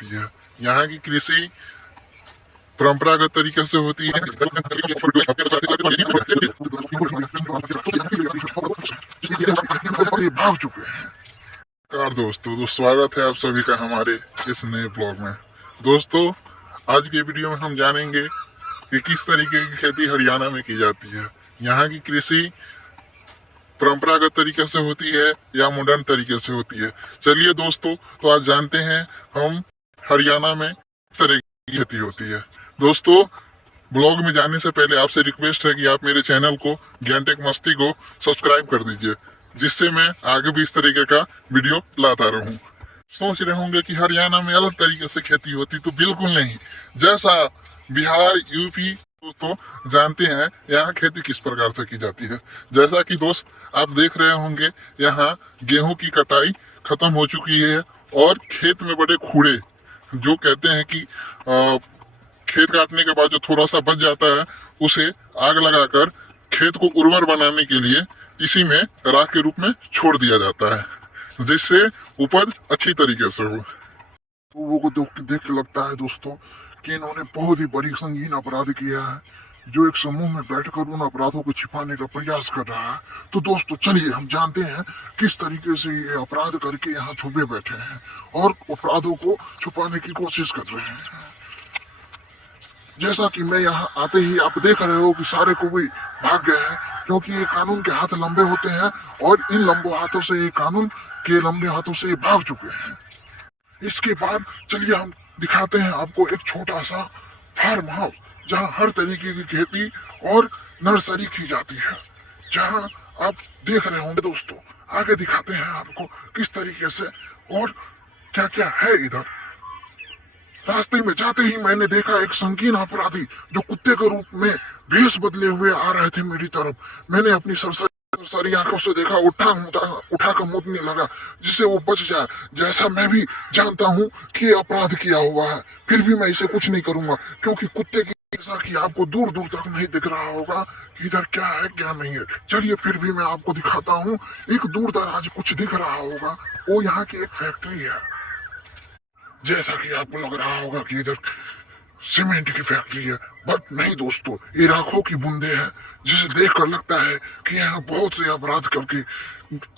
जाती है। यहाँ की कृषि परंपरागत तरीके से होती है। भाग चुके हैं। नमस्कार दोस्तों, तो स्वागत है आप सभी का हमारे इस नए ब्लॉग में। दोस्तों, आज के वीडियो में हम जानेंगे कि किस तरीके की खेती हरियाणा में की जाती है। यहाँ की कृषि परंपरागत तरीके से होती है या मॉडर्न तरीके से होती है। चलिए दोस्तों, तो आज जानते हैं हम हरियाणा में किस तरह की खेती होती है। दोस्तों, ब्लॉग में जाने से पहले आपसे रिक्वेस्ट है कि आप मेरे चैनल को ज्ञानटेक मस्ती को सब्सक्राइब कर दीजिए, जिससे मैं आगे भी इस तरीके का वीडियो लाता रहूं। सोच रहे होंगे कि हरियाणा में अलग तरीके से खेती होती, तो बिल्कुल नहीं। जैसा बिहार, यूपी दोस्तों जानते हैं यहाँ खेती किस प्रकार से की जाती है। जैसा कि दोस्त आप देख रहे होंगे, यहाँ गेहूं की कटाई खत्म हो चुकी है और खेत में बड़े खूड़े, जो कहते हैं कि खेत काटने के बाद जो थोड़ा सा बच जाता है, उसे आग लगाकर खेत को उर्वर बनाने के लिए इसी में राख के रूप में छोड़ दिया जाता है, जिससे उपज अच्छी तरीके से हो। लोगों को देख के लगता है दोस्तों कि इन्होंने बहुत ही बड़ी संगीन अपराध किया है, जो एक समूह में बैठकर उन अपराधों को छिपाने का प्रयास कर रहा है। तो दोस्तों चलिए हम जानते हैं किस तरीके से ये अपराध करके यहाँ छुपे बैठे हैं और अपराधों को छुपाने की कोशिश कर रहे हैं। जैसा कि मैं यहाँ आते ही आप देख रहे हो कि सारे को भी भाग गए हैं, क्योंकि ये कानून के हाथ लंबे होते हैं और इन लंबे हाथों से, ये कानून के लंबे हाथों से ये भाग चुके हैं। इसके बाद चलिए हम दिखाते हैं आपको एक छोटा सा फार्म हाउस, जहाँ हर तरीके की खेती और नर्सरी की जाती है, जहाँ आप देख रहे होंगे। दोस्तों आगे दिखाते हैं आपको किस तरीके से और क्या क्या है इधर। रास्ते में जाते ही मैंने देखा एक संगीन अपराधी जो कुत्ते के रूप में भेष बदले हुए आ रहे थे मेरी तरफ। मैंने अपनी सरसरी आंखों से देखा, उठा कर मुदने लगा जिससे वो बच जाए। जैसा मैं भी जानता हूँ कि ये अपराध किया हुआ है, फिर भी मैं इसे कुछ नहीं करूंगा, क्योंकि कुत्ते की जैसा कि आपको दूर दूर तक नहीं दिख रहा होगा कि इधर क्या है क्या नहीं है। चलिए फिर भी मैं आपको दिखाता हूँ। एक दूर दराज कुछ दिख रहा होगा, वो यहाँ की एक फैक्ट्री है। जैसा कि आपको लग रहा होगा कि इधर सीमेंट की फैक्ट्री है, बट नहीं दोस्तों, ये राखों की बूंदे हैं, जिसे देखकर लगता है कि यहाँ बहुत से अपराध करके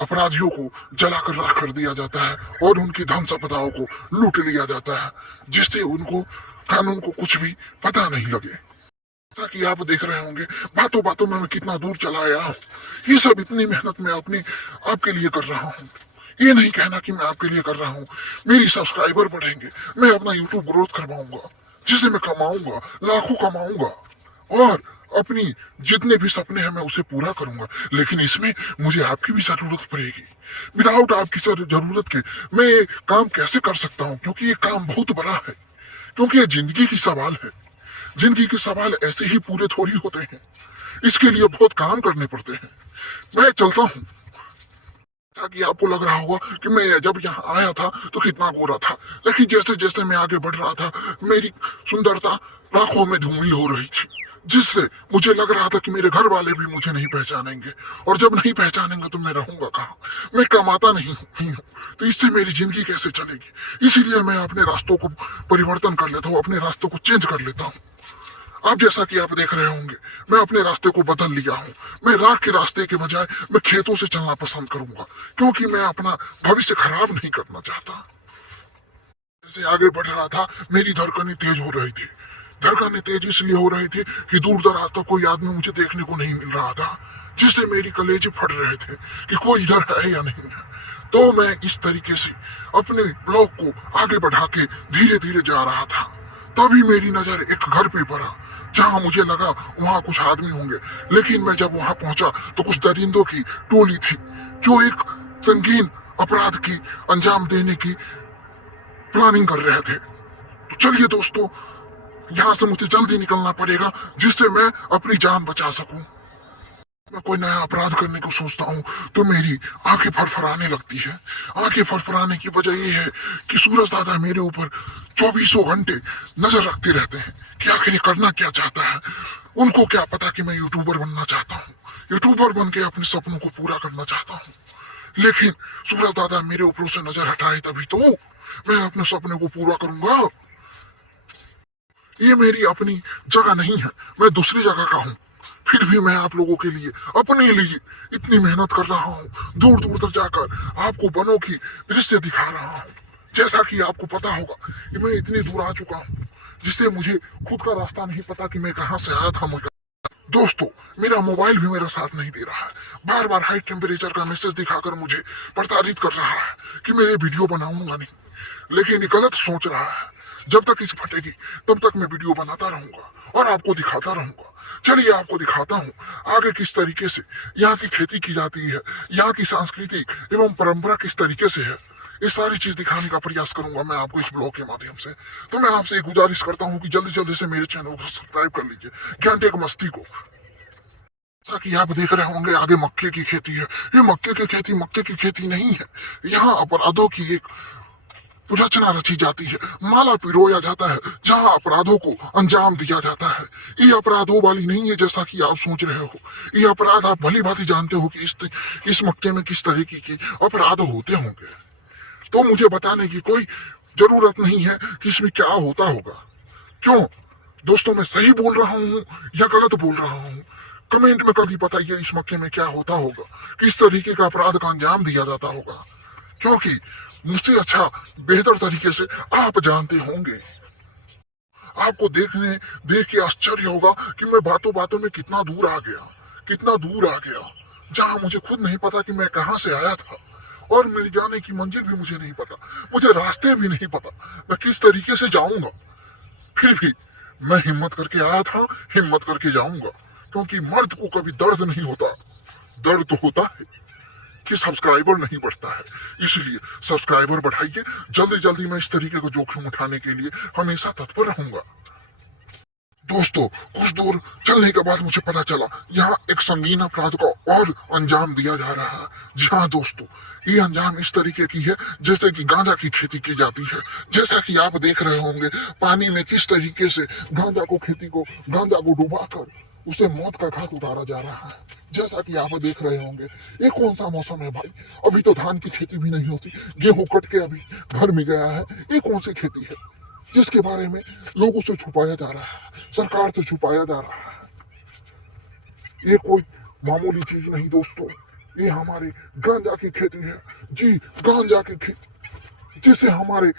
अपराधियों को जलाकर राख कर दिया जाता है और उनकी धन संपदाओं को लूट लिया जाता है, जिससे उनको कानून को कुछ भी पता नहीं लगे। जैसा कि आप देख रहे होंगे, बातों बातों में मैं कितना दूर चला आया हूँ। ये सब इतनी मेहनत मैं अपनी आपके लिए कर रहा हूँ। ये नहीं कहना कि मैं आपके लिए कर रहा हूँ। मेरी सब्सक्राइबर बढ़ेंगे, मैं अपना यूट्यूब ग्रोथ करवाऊंगा, जिसे मैं कमाऊंगा, लाखों कमाऊंगा और अपनी जितने भी सपने हैं मैं उसे पूरा करूंगा। लेकिन इसमें मुझे आपकी भी जरूरत पड़ेगी। विदाउट आपकी जरूरत के मैं ये काम कैसे कर सकता हूँ, क्योंकि ये काम बहुत बड़ा है, क्योंकि ये जिंदगी की सवाल है। जिंदगी के सवाल ऐसे ही पूरे थोड़ी होते हैं, इसके लिए बहुत काम करने पड़ते हैं। मैं चलता हूँ। ताकि आपको लग रहा होगा कि मैं जब यहाँ आया था तो कितना गोरा था, लेकिन जैसे जैसे मैं आगे बढ़ रहा था, मेरी सुंदरता राखों में धूमिल हो रही थी, जिससे मुझे लग रहा था कि मेरे घर वाले भी मुझे नहीं पहचानेंगे, और जब नहीं पहचानेंगे तो मैं रहूंगा कहाँ। मैं कमाता नहीं हूँ, तो इससे मेरी जिंदगी कैसे चलेगी। इसीलिए मैं अपने रास्तों को परिवर्तन कर लेता हूँ, अपने रास्तों को चेंज कर लेता हूँ। अब जैसा कि आप देख रहे होंगे, मैं अपने रास्ते को बदल लिया हूँ। मैं राख के रास्ते के बजाय मैं खेतों से चलना पसंद करूंगा, क्योंकि मैं अपना भविष्य खराब नहीं करना चाहता। जैसे आगे बढ़ रहा था, मेरी धड़कनें तेज हो रही थी। धड़कनें तेज इसलिए हो रही थी कि दूर दराज तक कोई आदमी मुझे देखने को नहीं मिल रहा था, जिससे मेरी कलेजे फट रहे थे कि कोई इधर है या नहीं है। तो मैं इस तरीके से अपने ब्लॉक को आगे बढ़ा के धीरे धीरे जा रहा था। तभी मेरी नजर एक घर पे पड़ा, जहां मुझे लगा वहां कुछ आदमी होंगे। लेकिन मैं जब वहां पहुंचा तो कुछ दरिंदों की टोली थी, जो एक संगीन अपराध की अंजाम देने की प्लानिंग कर रहे थे। तो चलिए दोस्तों, यहाँ से मुझे जल्दी निकलना पड़ेगा, जिससे मैं अपनी जान बचा सकूं। मैं कोई नया अपराध करने को सोचता हूँ तो मेरी आंखें फरफराने लगती है। आंखें फरफराने की वजह यह है कि सूरज दादा मेरे ऊपर 24 घंटे नजर रखते रहते हैं कि आखिर ये करना क्या चाहता है। उनको क्या पता कि मैं यूट्यूबर बनना चाहता हूँ, यूट्यूबर बन के अपने सपनों को पूरा करना चाहता हूँ। लेकिन सूरज दादा मेरे ऊपर से नजर हटाए तभी तो मैं अपने सपने को पूरा करूंगा। ये मेरी अपनी जगह नहीं है, मैं दूसरी जगह का हूँ। फिर भी मैं आप लोगों के लिए, अपने लिए इतनी मेहनत कर रहा हूँ, दूर दूर तक जाकर आपको वनों की दृश्य दिखा रहा हूँ। जैसा कि आपको पता होगा कि मैं इतनी दूर आ चुका हूँ जिससे मुझे खुद का रास्ता नहीं पता कि मैं कहाँ से आया था। मुझे दोस्तों, मेरा मोबाइल भी मेरा साथ नहीं दे रहा है, बार बार हाई टेम्परेचर का मैसेज दिखाकर मुझे प्रताड़ित कर रहा है कि मैं ये वीडियो बनाऊंगा नहीं, लेकिन ये गलत सोच रहा है। जब तक इस फटेगी तब तक मैं वीडियो बनाता रहूंगा और आपको दिखाता रहूंगा। चलिए आपको दिखाता हूँ आगे किस तरीके से यहाँ की खेती की जाती है, यहाँ की सांस्कृतिक एवं परंपरा किस तरीके से है। ये सारी चीज दिखाने का प्रयास करूंगा मैं आपको इस ब्लॉग के माध्यम से। तो मैं आपसे एक गुजारिश करता हूँ कि जल्दी जल्दी से मेरे चैनल को सब्सक्राइब कर लीजिए, ज्ञान टेक मस्ती को। जैसा कि आप देख रहे होंगे आगे मक्के की खेती है। ये मक्के की खेती नहीं है, यहाँ अपराधों की एक रचना रची जाती है, माला पिरोया जाता है, जहां अपराधों को अंजाम दिया जाता है। ये अपराधों वाली नहीं है जैसा कि आप सोच रहे हो। ये अपराध आप भली भांति जानते हो कि इस मक्के में किस तरीके की अपराध होते होंगे, तो मुझे बताने की कोई जरूरत नहीं है कि इसमें क्या होता होगा। क्यों दोस्तों, मैं सही बोल रहा हूँ या गलत बोल रहा हूँ, कमेंट में करके बताइए इस मक्के में क्या होता होगा, किस तरीके का अपराध का अंजाम दिया जाता होगा, क्योंकि मुझसे अच्छा बेहतर तरीके से आप जानते होंगे। आपको देख के आश्चर्य होगा कि मैं बातों बातों में कितना दूर आ गया, जहां मुझे खुद नहीं पता कि मैं कहां से आया था और मिल जाने की मंजिल भी मुझे नहीं पता, मुझे रास्ते भी नहीं पता, मैं किस तरीके से जाऊंगा। फिर भी मैं हिम्मत करके आया था, हिम्मत करके जाऊंगा, क्योंकि मर्द को कभी दर्द नहीं होता, दर्द तो होता है कि सब्सक्राइबर नहीं बढ़ता है। इसलिए सब्सक्राइबर बढ़ाइए, जल्दी जल्दी मैं इस तरीके का जोखिम उठाने के लिए हमेशा तत्पर रहूंगा। दोस्तों, कुछ दूर चलने के बाद मुझे पता चला यहाँ एक संगीन अपराध का और अंजाम दिया जा रहा है। जी हाँ दोस्तों, ये अंजाम इस तरीके की है जैसे कि गांजा की खेती की जाती है। जैसा कि आप देख रहे होंगे पानी में किस तरीके से गांजा को डुबाकर उसे मौत का घाट उतारा जा रहा है। जैसा कि आप देख रहे होंगे ये कौन सा मौसम है भाई, अभी तो धान की खेती भी नहीं होती, गेहूं कट के अभी घर में गया है। ये कौन सी खेती है जिसके बारे में लोगों से छुपाया जा रहा है, सरकार से छुपाया जा रहा है। ये कोई मामूली चीज नहीं दोस्तों, ये हमारे गांजा की खेती है। जी, गांजा की खेती, जिससे हमारे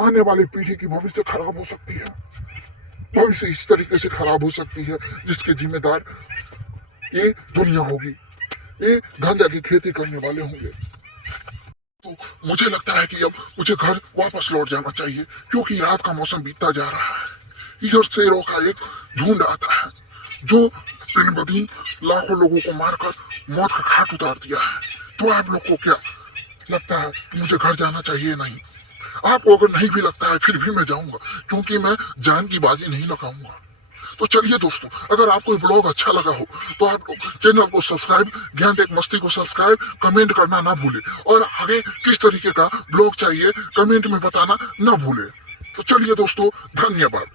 आने वाली पीढ़ी की भविष्य खराब हो सकती है, भविष्य इस तरीके से खराब हो सकती है जिसके जिम्मेदार ये दुनिया होगी, ये गांजा की खेती करने वाले होंगे। तो मुझे लगता है कि अब मुझे घर वापस लौट जाना चाहिए, क्योंकि रात का मौसम बीतता जा रहा है। इधर शेरों का एक झुंड आता है जो दिन ब दिन लाखों लोगों को मारकर मौत का घाट उतार दिया है। तो आप लोग को क्या लगता है कि मुझे घर जाना चाहिए? नहीं, आपको अगर नहीं भी लगता है फिर भी मैं जाऊंगा, क्योंकि मैं जान की बाजी नहीं लगाऊंगा। तो चलिए दोस्तों, अगर आपको ब्लॉग अच्छा लगा हो तो आप लोग चैनल को सब्सक्राइब, ज्ञान टेक मस्ती को सब्सक्राइब, कमेंट करना ना भूले, और आगे किस तरीके का ब्लॉग चाहिए कमेंट में बताना ना भूले। तो चलिए दोस्तों, धन्यवाद।